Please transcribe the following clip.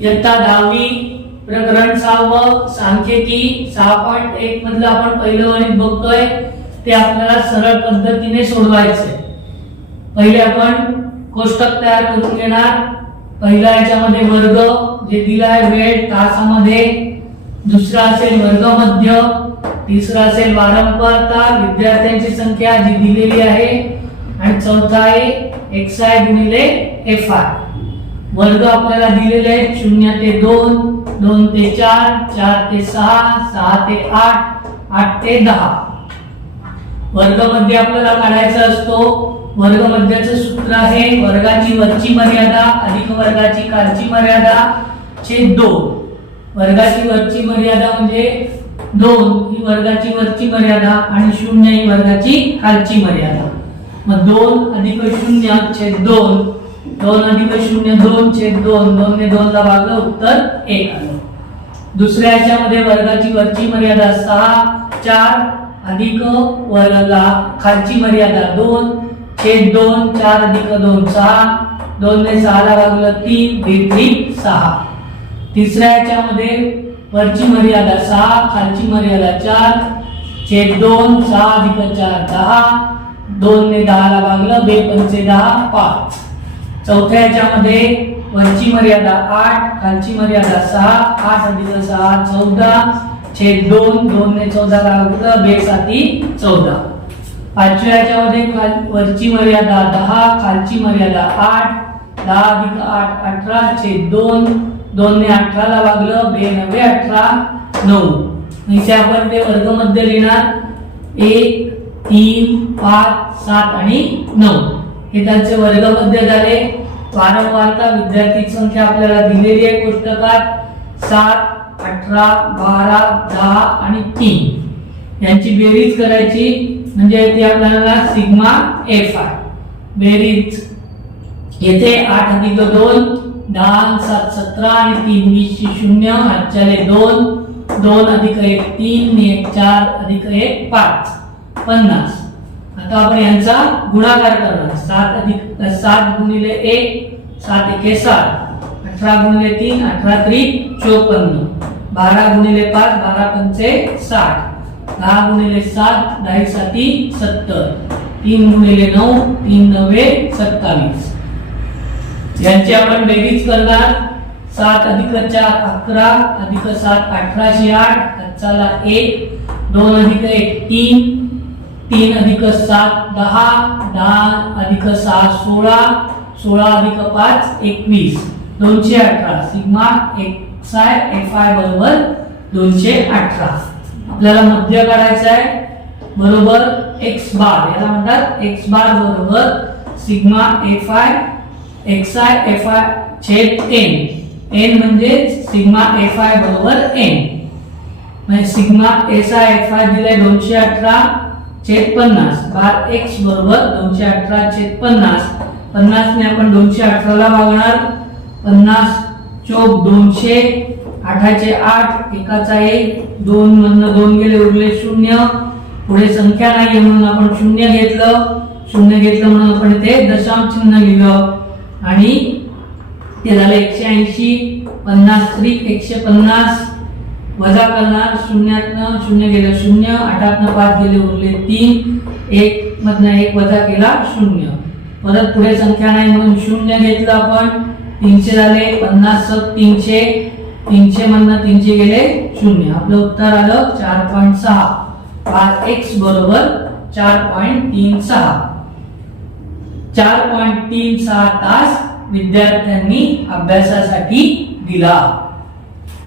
इयत्ता 10वी प्रकरण 6 सांख्यिकी 6.1 मधलं आपण पहिलं गणित बघतोय ते आपल्याला सरळ पद्धतीने सोडवायचंय। पहिले आपण कोष्टक तयार करून घेणार। पहिला याच्यामध्ये वर्ग जे दिला आहे वेळ तासामध्ये, दुसरा असेल वर्ग मध्य, तिसरा असेल वारंवारता विद्यार्थ्यांची संख्या जी दिलेली आहे आणि चौथा आहे xi गुणिले fi। वर्ग आपल्याला दिलेले आहेत 0 ते 2, 2 ते 4, 4 ते 6, 6 ते 8, 8 ते 10। वर्ग मध्ये आपल्याला काढायचा असतो। वर्ग मध्याचं सूत्र आहे वर्गाची वरची मर्यादा अधिक वर्गाची खालची मर्यादा छेद 2। वर्गाची वरची मर्यादा म्हणजे 2 ही वर्गाची वरची मर्यादा आणि 0 ही वर्गाची खालची मर्यादा। मग 2 अधिक 0 छेद 2, 2 अधिक 0 2 छेद 2, 2 ने 2 ला भागलं उत्तर 1 आलं। दुसऱ्या याच्यामध्ये वर्गाची वरची मर्यादा 6, 4 अधिक वर्गाला खालची मर्यादा 2 छेद 2, 4 अधिक 2 6, 2 ने 6 ला भागलं 3, 3 6। तिसऱ्या याच्यामध्ये वरची मर्यादा 6 खालची मर्यादा 4 छेद 2, 6 अधिक 4 10, 2 ने 10 ला भागलं 2 पंचे 10 5। चौथ्या याच्यामध्ये वरची मर्यादा 8 खालची मर्यादा 6, 8 अधिक 6 14 छेद 2, 2 ने 14 ला भागलं 2 साती 14। पाचव्या याच्यामध्ये वरची मर्यादा 10 खालची मर्यादा 8, 10 अधिक 8 18 छेद 2, 2 ने 18 ला भागलं 2 9 18 9। इथे आपण ते वर्ग मध्ये लिहिणार 1 3 5 7 आणि 9 हे त्यांचे वर्ग मध्ये झाले। वारंवारता विद्यार्थी संख्या आपल्याला दिलेली आहे कोष्टकात 7 18 12 10 आणि 3 यांची बेरीज करायची म्हणजे ती आपल्याला सिग्मा fi। बेरीज येथे 8 अधिक 2 10 7 17 आणि 3 20 0 8 2 2 अधिक 1 3 1 4 अधिक 1 5 50। आता आपण यांचा गुणाकार करणार 7 गुणिले 1 7 1 7, 18 गुणिले 3 18 3 54, 12 गुणिले 5 12 पंचे 60, 10 गुणिले 7 10 साती 70, 3 गुणिले 9 3 9 27। यांची आपण बेरीज करणार 7 अधिक 4 11 अधिक 7 18 8 हातचाला 1, 2 अधिक 1 3, 3 अधिक 7 10, 10 अधिक 6 16, 16 अधिक 5 21 218। सिग्मा xi fi बरोबर 218। आपल्याला मध्य काढायचा आहे बरोबर x बार, याला म्हणतात x बार बरोबर सिग्मा fi xi fi छेद n। n म्हणजे सिग्मा fi बरोबर n। म्हणजे सिग्मा si fi दिले 218 छेद 50 बार x बरोबर 218 छेद 50। 50 ने आपण 218 ला भागणार 50 चौक 200 8 चे 8 एकाचा 1 2 मधनं 2 गेले उरले 0। पुढे संख्या नाही म्हणून आपण 0 घेतलं म्हणून आपण इथे दशांश चिन्ह लिहिलं आणि ते झालं 180। 50 त्रिक 150 वजा करणार 0तनं 0 गेलं 0, 8तनं 5 गेले उरले 3, 1 मधनं 1 वजा केला 0। परत पुढे संख्या नाही म्हणून 0 घेतलं आपण 300 झाले 50 300, 300 मधनं 300 गेले 0। आपलं उत्तर आलं 4.6। बार x बरोबर 4.36। 4.36 तास विद्यार्थ्यांनी अभ्यासासाठी दिला।